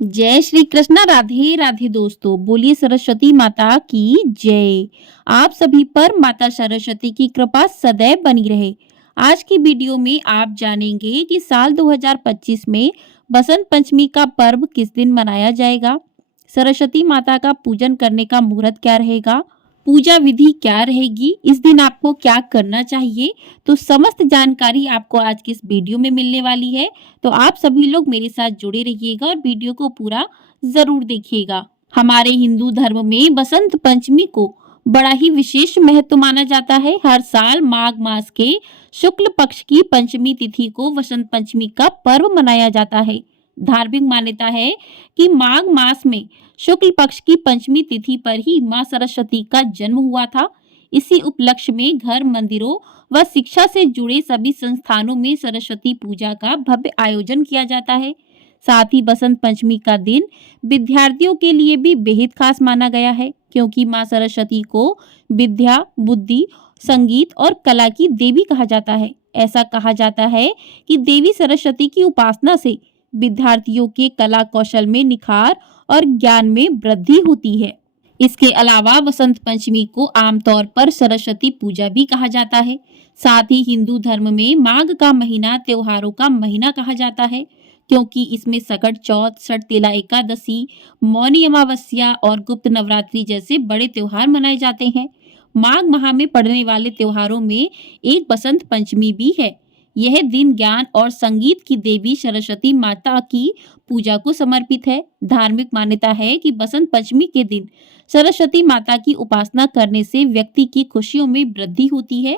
जय श्री कृष्णा। राधे राधे दोस्तों, बोलिए सरस्वती माता की जय। आप सभी पर माता सरस्वती की कृपा सदैव बनी रहे। आज की वीडियो में आप जानेंगे कि साल 2025 में बसंत पंचमी का पर्व किस दिन मनाया जाएगा, सरस्वती माता का पूजन करने का मुहूर्त क्या रहेगा, पूजा विधि क्या रहेगी, इस दिन आपको क्या करना चाहिए। तो समस्त जानकारी आपको आज की इस वीडियो में मिलने वाली है। तो आप सभी लोग मेरे साथ जुड़े रहिएगा और वीडियो को पूरा जरूर देखिएगा। हमारे हिंदू धर्म में बसंत पंचमी को बड़ा ही विशेष महत्व माना जाता है। हर साल माघ मास के शुक्ल पक्ष की पंचमी तिथि को वसंत पंचमी का पर्व मनाया जाता है। धार्मिक मान्यता है कि माघ मास में शुक्ल पक्ष की पंचमी तिथि पर ही मां सरस्वती का जन्म हुआ था। इसी उपलक्ष्य में घर, मंदिरों व शिक्षा से जुड़े सभी संस्थानों में सरस्वती पूजा का भव्य आयोजन किया जाता है। साथ ही बसंत पंचमी का दिन विद्यार्थियों के लिए भी बेहद खास माना गया है, क्योंकि मां सरस्वती को विद्या, बुद्धि, संगीत और कला की देवी कहा जाता है। ऐसा कहा जाता है कि देवी सरस्वती की उपासना से विद्यार्थियों के कला कौशल में निखार और ज्ञान में वृद्धि होती है। इसके अलावा बसंत पंचमी को आमतौर पर सरस्वती पूजा भी कहा जाता है। साथ ही हिंदू धर्म में माघ का महीना त्योहारों का महीना कहा जाता है, क्योंकि इसमें सकट चौथ, सटतिला एकादशी, मौनी अमावस्या और गुप्त नवरात्रि जैसे बड़े त्योहार मनाए जाते हैं। माघ माह में पड़ने वाले त्योहारों में एक बसंत पंचमी भी है। यह दिन ज्ञान और संगीत की देवी सरस्वती माता की पूजा को समर्पित है। धार्मिक मान्यता है कि बसंत पंचमी के दिन सरस्वती माता की उपासना करने से व्यक्ति की खुशियों में वृद्धि होती है।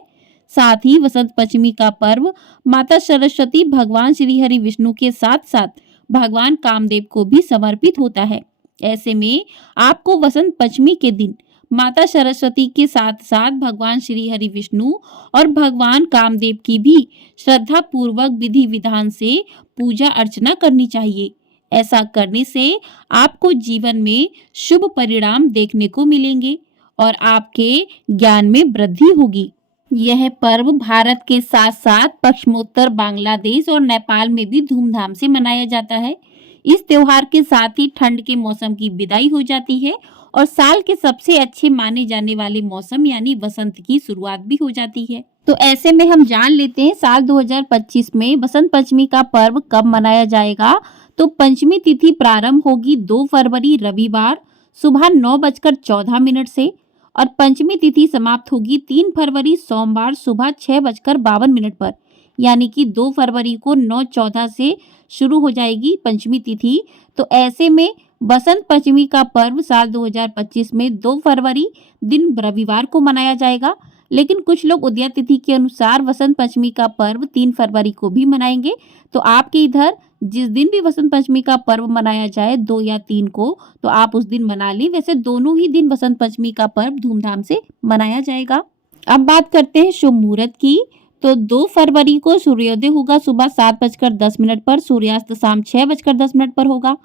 साथ ही वसंत पंचमी का पर्व माता सरस्वती भगवान श्री हरि विष्णु के साथ साथ भगवान कामदेव को भी समर्पित होता है। ऐसे में आपको वसंत पंचमी के दिन माता सरस्वती के साथ साथ भगवान श्री हरि विष्णु और भगवान कामदेव की भी श्रद्धा पूर्वक विधि विधान से पूजा अर्चना करनी चाहिए। ऐसा करने से आपको जीवन में शुभ परिणाम देखने को मिलेंगे और आपके ज्ञान में वृद्धि होगी। यह पर्व भारत के साथ साथ पश्चिमोत्तर बांग्लादेश और नेपाल में भी धूमधाम से मनाया जाता है। इस त्योहार के साथ ही ठंड के मौसम की विदाई हो जाती है और साल के सबसे अच्छे माने जाने वाले मौसम यानी बसंत की शुरुआत भी हो जाती है। तो ऐसे में हम जान लेते हैं साल 2025 में बसंत पंचमी का पर्व कब मनाया जाएगा। तो पंचमी तिथि प्रारंभ होगी 2 फरवरी रविवार सुबह 9:14 से और पंचमी तिथि समाप्त होगी 3 फरवरी सोमवार सुबह 6:52 पर। यानी कि 2 फरवरी को 9:14 से शुरू हो जाएगी पंचमी तिथि। तो ऐसे में बसंत पंचमी का पर्व साल 2025 में 2 फरवरी दिन रविवार को मनाया जाएगा, लेकिन कुछ लोग उदया तिथि के अनुसार वसंत पंचमी का पर्व 3 फरवरी को भी मनाएंगे। तो आपके इधर जिस दिन भी वसंत पंचमी का पर्व मनाया जाए 2 या 3 को, तो आप उस दिन मना लें। वैसे दोनों ही दिन वसंत पंचमी का पर्व धूमधाम से मनाया जाएगा। अब बात करते हैं शुभ मुहूर्त की। तो 2 फरवरी को सूर्योदय होगा सुबह 7:10 पर, सूर्यास्त शाम 6:10 पर होगा।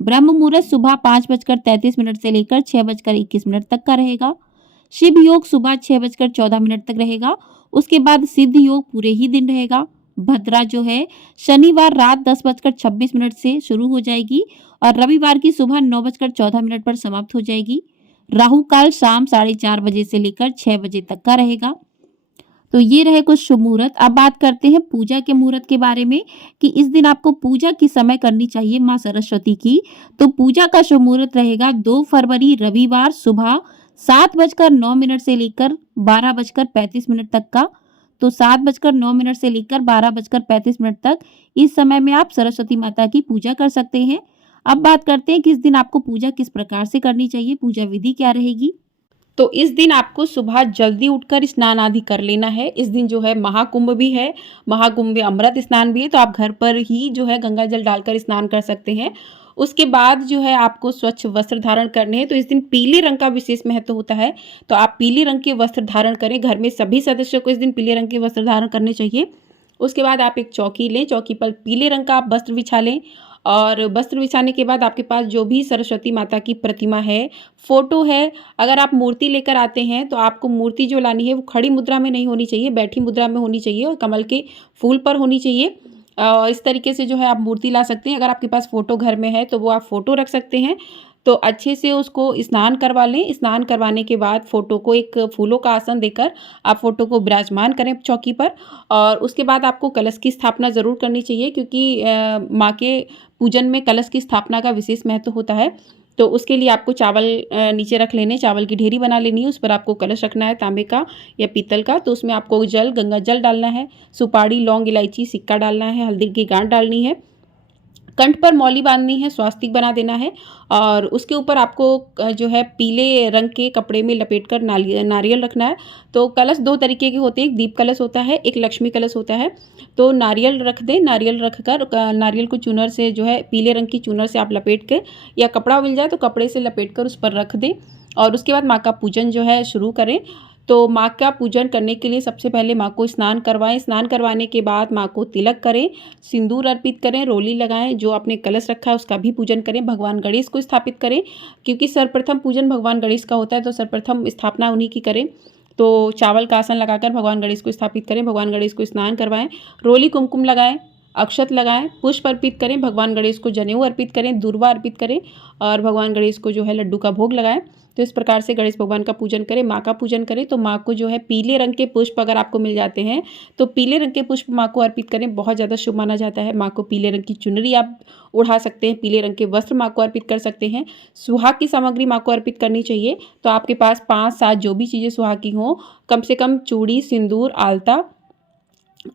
ब्रह्म मुहूर्त सुबह 5:33 से लेकर 6:21 तक का रहेगा। शिव योग सुबह 6:14 तक रहेगा। उसके बाद सिद्ध योग पूरे ही दिन रहेगा। भद्रा जो है शनिवार रात 10:26 से शुरू हो जाएगी और रविवार की सुबह 9:14 पर समाप्त हो जाएगी। राहु काल शाम 4:30 बजे से लेकर 6 बजे तक का रहेगा। तो ये रहे कुछ शुभ मुहूर्त। अब बात करते हैं पूजा के मुहूर्त के बारे में कि इस दिन आपको पूजा किस समय करनी चाहिए माँ सरस्वती की। तो पूजा का शुभ मुहूर्त रहेगा 2 फरवरी रविवार सुबह 7:09 से लेकर 12:35 तक का। तो 7:09 से लेकर 12:35 तक इस समय में आप सरस्वती माता की पूजा कर सकते हैं। अब बात करते हैं कि इस दिन आपको पूजा किस प्रकार से करनी चाहिए, पूजा विधि क्या रहेगी। तो इस दिन आपको सुबह जल्दी उठकर स्नान आदि कर लेना है। इस दिन जो है महाकुंभ भी है, महाकुंभ में अमृत स्नान भी है, तो आप घर पर ही जो है गंगा जल डालकर स्नान कर सकते हैं। उसके बाद जो है आपको स्वच्छ वस्त्र धारण करने हैं। तो इस दिन पीले रंग का विशेष महत्व होता है, तो आप पीले रंग के वस्त्र धारण करें। घर में सभी सदस्यों को इस दिन पीले रंग के वस्त्र धारण करने चाहिए। उसके बाद आप एक चौकी लें, चौकी पर पीले रंग का आप वस्त्र बिछा लें और वस्त्र बिछाने के बाद आपके पास जो भी सरस्वती माता की प्रतिमा है, फोटो है, अगर आप मूर्ति लेकर आते हैं तो आपको मूर्ति जो लानी है वो खड़ी मुद्रा में नहीं होनी चाहिए, बैठी मुद्रा में होनी चाहिए और कमल के फूल पर होनी चाहिए। इस तरीके से जो है आप मूर्ति ला सकते हैं। अगर आपके पास फ़ोटो घर में है तो वो आप फ़ोटो रख सकते हैं। तो अच्छे से उसको स्नान करवा लें। स्नान करवाने के बाद फ़ोटो को एक फूलों का आसन देकर आप फ़ोटो को विराजमान करें चौकी पर। और उसके बाद आपको कलश की स्थापना ज़रूर करनी चाहिए, क्योंकि माँ के पूजन में कलश की स्थापना का विशेष महत्व होता है। तो उसके लिए आपको चावल नीचे रख लेने, चावल की ढेरी बना लेनी है, उस पर आपको कलश रखना है तांबे का या पीतल का। तो उसमें आपको जल, गंगा जल डालना है, सुपारी, लौंग, इलायची, सिक्का डालना है, हल्दी की गांठ डालनी है, कंठ पर मौली बांधनी है, स्वास्तिक बना देना है। और उसके ऊपर आपको जो है पीले रंग के कपड़े में लपेटकर नारियल रखना है। तो कलश दो तरीके के होते हैं, एक दीप कलश होता है, एक लक्ष्मी कलश होता है। तो नारियल रख दें, नारियल रखकर नारियल को चूनर से जो है पीले रंग की चूनर से आप लपेट के, या कपड़ा मिल जाए तो कपड़े से लपेट कर उस पर रख दें। और उसके बाद माँ का पूजन जो है शुरू करें। तो माँ का पूजन करने के लिए सबसे पहले माँ को स्नान करवाएं। स्नान करवाने के बाद माँ को तिलक करें, सिंदूर अर्पित करें, रोली लगाएं, जो आपने कलश रखा है उसका भी पूजन करें, भगवान गणेश को स्थापित करें, क्योंकि सर्वप्रथम पूजन भगवान गणेश का होता है, तो सर्वप्रथम स्थापना उन्हीं की करें। तो चावल का आसन लगाकर भगवान गणेश को स्थापित करें, भगवान गणेश को स्नान करवाएं, रोली कुमकुम लगाएं, अक्षत लगाएं, पुष्प अर्पित करें, भगवान गणेश को जनेऊ अर्पित करें, दूर्वा अर्पित करें, और भगवान गणेश को जो है लड्डू का भोग लगाएं। तो इस प्रकार से गणेश भगवान का पूजन करें, माँ का पूजन करें। तो माँ को जो है पीले रंग के पुष्प अगर आपको मिल जाते हैं तो पीले रंग के पुष्प माँ को अर्पित करें, बहुत ज़्यादा शुभ माना जाता है। माँ को पीले रंग की चुनरी आप उड़ा सकते हैं, पीले रंग के वस्त्र माँ को अर्पित कर सकते हैं। सुहाग की सामग्री माँ को अर्पित करनी चाहिए। तो आपके पास 5-7 जो भी चीज़ें सुहाग की हों, कम से कम चूड़ी, सिंदूर, आलता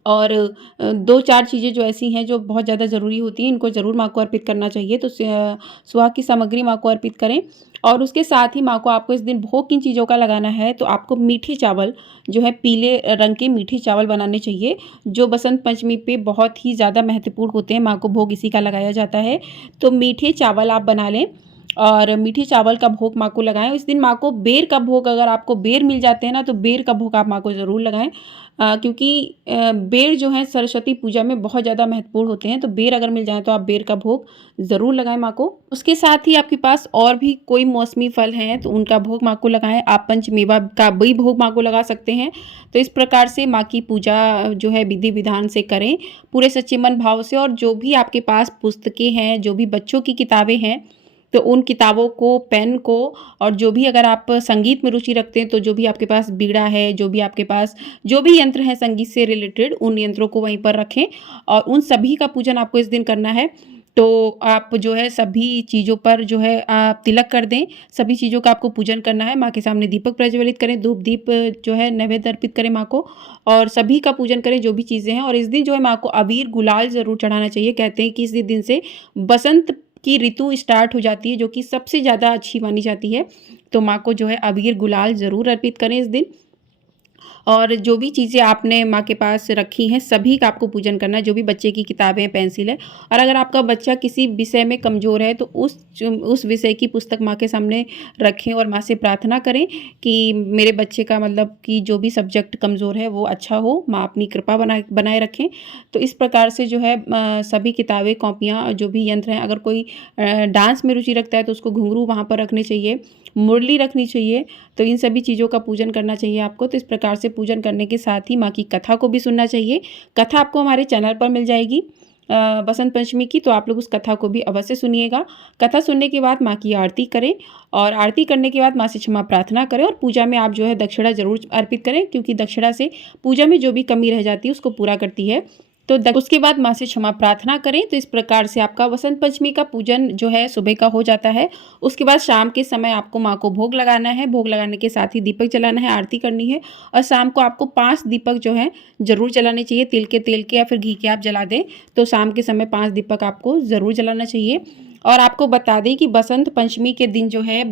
और 2-4 चीज़ें जो ऐसी हैं जो बहुत ज़्यादा ज़रूरी होती हैं, इनको ज़रूर माँ को अर्पित करना चाहिए। तो सुहाग की सामग्री माँ को अर्पित करें। और उसके साथ ही माँ को आपको इस दिन भोग किन चीज़ों का लगाना है, तो आपको मीठे चावल जो है पीले रंग के मीठे चावल बनाने चाहिए, जो बसंत पंचमी पे बहुत ही ज़्यादा महत्वपूर्ण होते हैं। माँ को भोग इसी का लगाया जाता है। तो मीठे चावल आप बना लें और मीठे चावल का भोग माँ को लगाएं। इस दिन माँ को बेर का भोग, अगर आपको बेर मिल जाते हैं ना, तो बेर का भोग आप माँ को ज़रूर लगाएं, क्योंकि बेर जो है सरस्वती पूजा में बहुत ज़्यादा महत्वपूर्ण होते हैं। तो बेर अगर मिल जाए तो आप बेर का भोग ज़रूर लगाएं माँ को। उसके साथ ही आपके पास और भी कोई मौसमी फल हैं तो उनका भोग माँ को लगाएं। आप पंचमेवा का भी भोग माँ को लगा सकते हैं। तो इस प्रकार से माँ की पूजा जो है विधि विधान से करें, पूरे सच्चे मन भाव से। और जो भी आपके पास पुस्तकें हैं, जो भी बच्चों की किताबें हैं, तो उन किताबों को, पेन को, और जो भी अगर आप संगीत में रुचि रखते हैं तो जो भी आपके पास बीड़ा है, जो भी आपके पास जो भी यंत्र है संगीत से रिलेटेड, उन यंत्रों को वहीं पर रखें और उन सभी का पूजन आपको इस दिन करना है। तो आप जो है सभी चीज़ों पर जो है आप तिलक कर दें, सभी चीज़ों का आपको पूजन करना है। माँ के सामने दीपक प्रज्वलित करें, धूप दीप जो है नैवेद्य अर्पित करें माँ को, और सभी का पूजन करें जो भी चीज़ें हैं। और इस दिन जो है माँ को अबीर गुलाल ज़रूर चढ़ाना चाहिए। कहते हैं कि इस दिन से बसंत की ऋतु स्टार्ट हो जाती है, जो कि सबसे ज़्यादा अच्छी मानी जाती है। तो माँ को जो है अबीर गुलाल ज़रूर अर्पित करें इस दिन। और जो भी चीज़ें आपने माँ के पास रखी हैं सभी का आपको पूजन करना है, जो भी बच्चे की किताबें हैं, पेंसिल है। और अगर आपका बच्चा किसी विषय में कमज़ोर है तो उस विषय की पुस्तक माँ के सामने रखें और माँ से प्रार्थना करें कि मेरे बच्चे का मतलब कि जो भी सब्जेक्ट कमज़ोर है वो अच्छा हो, माँ अपनी कृपा बनाए रखें। तो इस प्रकार से जो है सभी किताबें, कॉपियाँ, जो भी यंत्र हैं, अगर कोई डांस में रुचि रखता है तो उसको घुंघरू वहाँ पर रखने चाहिए, मुरली रखनी चाहिए। तो इन सभी चीज़ों का पूजन करना चाहिए आपको। तो इस प्रकार से पूजन करने के साथ ही माँ की कथा को भी सुनना चाहिए। कथा आपको हमारे चैनल पर मिल जाएगी बसंत पंचमी की, तो आप लोग उस कथा को भी अवश्य सुनिएगा। कथा सुनने के बाद माँ की आरती करें और आरती करने के बाद माँ से क्षमा प्रार्थना करें। और पूजा में आप जो है दक्षिणा जरूर अर्पित करें, क्योंकि दक्षिणा से पूजा में जो भी कमी रह जाती है उसको पूरा करती है। तो उसके बाद माँ से क्षमा प्रार्थना करें। तो इस प्रकार से आपका वसंत पंचमी का पूजन जो है सुबह का हो जाता है। उसके बाद शाम के समय आपको माँ को भोग लगाना है। भोग लगाने के साथ ही दीपक जलाना है, आरती करनी है। और शाम को आपको 5 दीपक जो है ज़रूर जलाने चाहिए, तिल के या फिर घी के आप जला दें। तो शाम के समय 5 दीपक आपको ज़रूर जलाना चाहिए। और आपको बता दें कि बसंत पंचमी के दिन जो है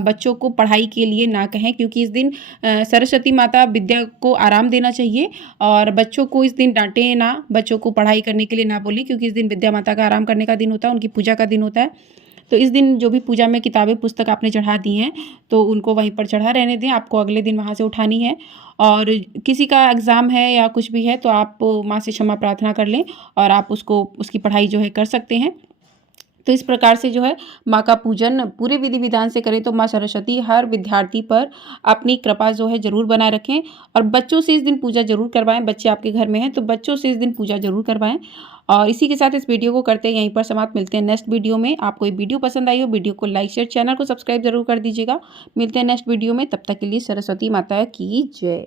बच्चों को पढ़ाई के लिए ना कहें, क्योंकि इस दिन सरस्वती माता विद्या को आराम देना चाहिए। और बच्चों को इस दिन डांटें ना, बच्चों को पढ़ाई करने के लिए ना बोलें, क्योंकि इस दिन विद्या माता का आराम करने का दिन होता है, उनकी पूजा का दिन होता है। तो इस दिन जो भी पूजा में किताबें, पुस्तक आपने चढ़ा दी हैं तो उनको वहीं पर चढ़ा रहने दें, आपको अगले दिन वहाँ से उठानी है। और किसी का एग्ज़ाम है या कुछ भी है तो आप माँ से क्षमा प्रार्थना कर लें और आप उसकी पढ़ाई जो है कर सकते हैं। तो इस प्रकार से जो है माँ का पूजन पूरे विधि विधान से करें तो माँ सरस्वती हर विद्यार्थी पर अपनी कृपा जो है ज़रूर बनाए रखें। और बच्चों से इस दिन पूजा ज़रूर करवाएं। बच्चे आपके घर में हैं तो बच्चों से इस दिन पूजा ज़रूर करवाएं। और इसी के साथ इस वीडियो को करते हैं यहीं पर समाप्त। मिलते हैं नेक्स्ट वीडियो में। आपको ये वीडियो पसंद आई हो वीडियो को लाइक शेयर, चैनल को सब्सक्राइब जरूर कर दीजिएगा। मिलते हैं नेक्स्ट वीडियो में, तब तक के लिए सरस्वती माता की जय।